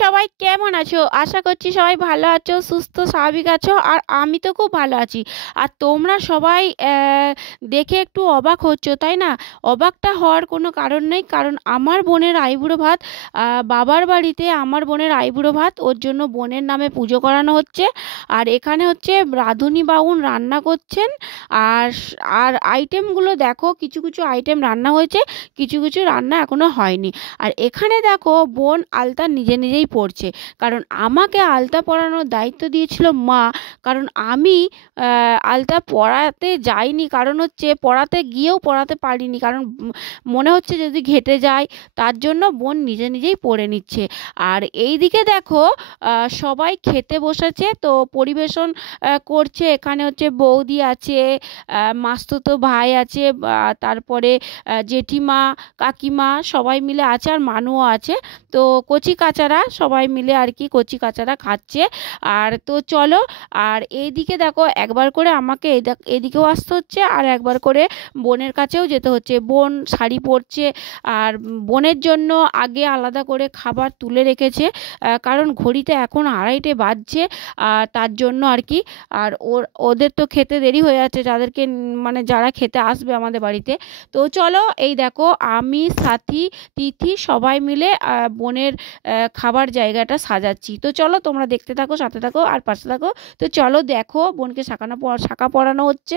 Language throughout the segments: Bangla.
সবাই কেমন আছো? আশা করছি সবাই ভালো আছো, সুস্থ স্বাভাবিক আছো। আর আমি তো খুব ভালো আছি। আর তোমরা সবাই দেখে একটু অবাক হচ্ছ, তাই না? অবাকটা হওয়ার কোনো কারণ নেই, কারণ আমার বোনের আইবুড়ো ভাত, বাবার বাড়িতে আমার বোনের আইবুড়ো ভাত, ওর জন্য বোনের নামে পুজো করানো হচ্ছে। আর এখানে হচ্ছে রাঁধুনি বাউন রান্না করছেন। আর আর আইটেমগুলো দেখো, কিছু কিছু আইটেম রান্না হয়েছে, কিছু কিছু রান্না এখনো হয়নি। আর এখানে দেখো বোন আলতা নিজে নিজেই পড়ছে, কারণ আমাকে আলতা পরানোর দায়িত্ব দিয়েছিল মা। কারণ আমি আলতা পরাতে যাইনি, কারণ হচ্ছে পরাতে গিয়েও পরাতে পারিনি, কারণ মনে হচ্ছে যদি ঘেটে যায়, তার জন্য বোন নিজে নিজেই পরে নিচ্ছে। আর এই দিকে দেখো সবাই খেতে বসেছে, তো পরিবেশন করছে। এখানে হচ্ছে বৌদি আছে, মাস্তুতো ভাই আছে, তারপরে জেঠিমা, কাকিমা সবাই মিলে আছে, আর মানুও আছে। তো কচি কাচারা সবাই মিলে আর কি কচি কাচারা খাচ্ছে। আর তো চলো, আর এইদিকে দেখো একবার করে আমাকে এদিকেও আসতে হচ্ছে, আর একবার করে বোনের কাছেও যেতে হচ্ছে। বোন শাড়ি পরছে, আর বোনের জন্য আগে আলাদা করে খাবার তুলে রেখেছে, কারণ ঘড়িতে এখন 2:30 বাজছে, তার জন্য আর কি। আর ওদের তো খেতে দেরি হয়ে যাচ্ছে, যাদেরকে মানে যারা খেতে আসবে আমাদের বাড়িতে। তো চলো, এই দেখো আমি, সাথী, তিথি সবাই মিলে বোনের খাবার জায়গাটা সাজাচ্ছি। তো চলো তোমরা দেখতে থাকো, সাথে থাকো আর পাশে থাকো। তো চলো দেখো বোনকে শাঁখা পরানো হচ্ছে।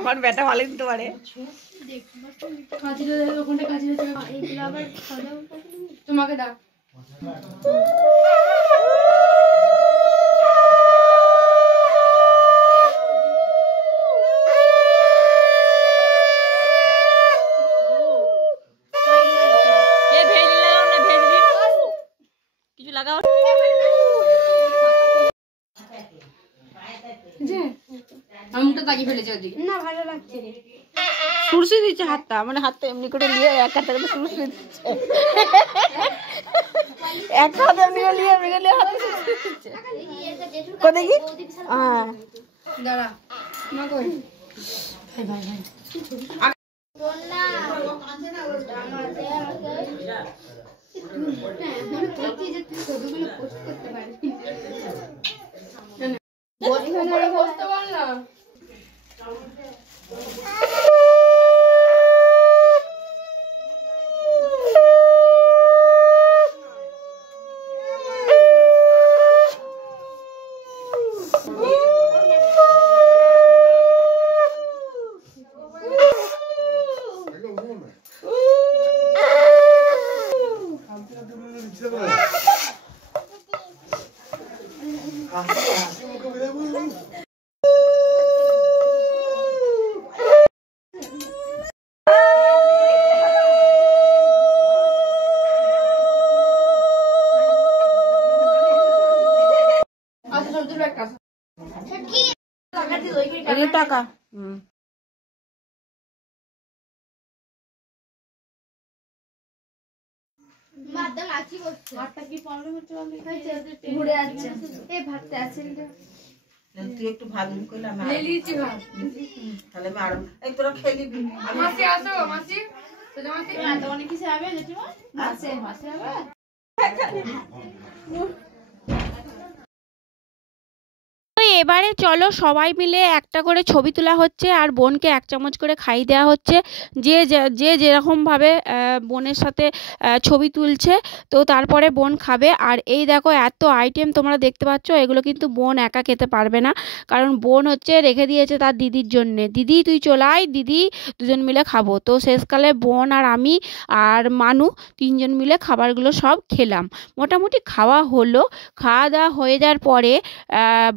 আমার বেটা ভালো দিতে পারে। তোমাকে ডাক কিছু লাগাও। আমি তো তাকিয়ে ফেলেছি ওদিকে। না ভালো লাগছে রে। সুরসি দিচ্ছে হাতটা, মানে হাতটা এমনি করে নিয়ে এক হাতে করে সুরসি দিচ্ছে। এক হাতে এমনি করে নিয়ে হাতে সুরসি দিচ্ছে। কো দেখি? হ্যাঁ দাঁড়া না কই। ভাই ভাই ভাই বলনা কাঁদে না, ওটা আমাদের মনে করতে যে তুই কতগুলো পোস্ট করতে পারিস। এখানে বসতে পার না। টাকা তুই একটু ভাত করলাম তাহলে আরো তোরা খেয়ে নিবি। মাসি আসো, মাসি অনেক কিছু হবে জেঠিমা। মাসি হবে। এবারে চলো সবাই মিলে একটা করে ছবি তোলা হচ্ছে, আর বোনকে 1 চামচ করে খাইয়ে দেওয়া হচ্ছে। যে যেরকমভাবে বোনের সাথে ছবি তুলছে, তো তারপরে বোন খাবে। আর এই দেখো এত আইটেম তোমরা দেখতে পাচ্ছ, এগুলো কিন্তু বোন একা খেতে পারবে না, কারণ বোন হচ্ছে রেখে দিয়েছে তার দিদির জন্যে। দিদি তুই চলে আয়, দিদি দুজন মিলে খাবো। তো শেষকালে বোন আর আমি আর মানু 3 জন মিলে খাবারগুলো সব খেলাম। মোটামুটি খাওয়া হলো। খাওয়া দাওয়া হয়ে যাওয়ার পরে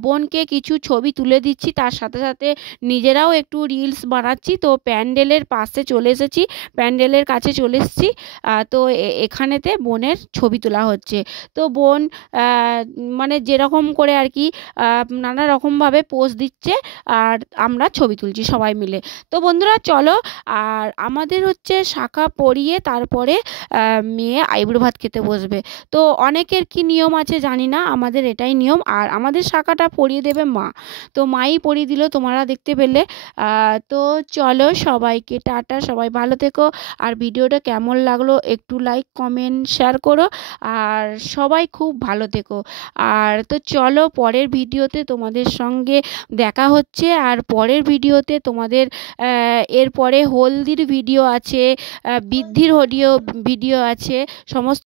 বোনকে কিছু ছবি তুলে দিচ্ছি, তার সাথে সাথে নিজেরাও একটু রিলস বানাচ্ছি। তো প্যান্ডেলের পাশে চলে এসেছি, প্যান্ডেলের কাছে চলে এসেছি। তো এখানেতে বোনের ছবি তোলা হচ্ছে। তো বোন মানে যেরকম করে আর কি নানা রকমভাবে পোজ দিচ্ছে আর আমরা ছবি তুলছি সবাই মিলে। তো বন্ধুরা চলো, আর আমাদের হচ্ছে শাঁখা পরিয়ে তারপরে মেয়ে আইবুড়ো ভাত খেতে বসবে। তো অনেকের কি নিয়ম আছে জানি না, আমাদের এটাই নিয়ম। আর আমাদের শাঁখাটা পরিয়ে দেবে মা, তো মাই পরিয়ে দিল, তোমরা দেখতে পেলে। তো চলো, সবাইকে টাটা, সবাই ভালো থেকো। আর ভিডিওটা কেমন লাগলো একটু লাইক কমেন্ট শেয়ার করো, আর সবাই খুব ভালো থেকো। আর তো চলো, পরের ভিডিওতে তোমাদের সঙ্গে দেখা হচ্ছে। আর পরের ভিডিওতে তোমাদের এরপরে হলদির ভিডিও আছে, বৃদ্ধির ভিডিও আছে, সমস্ত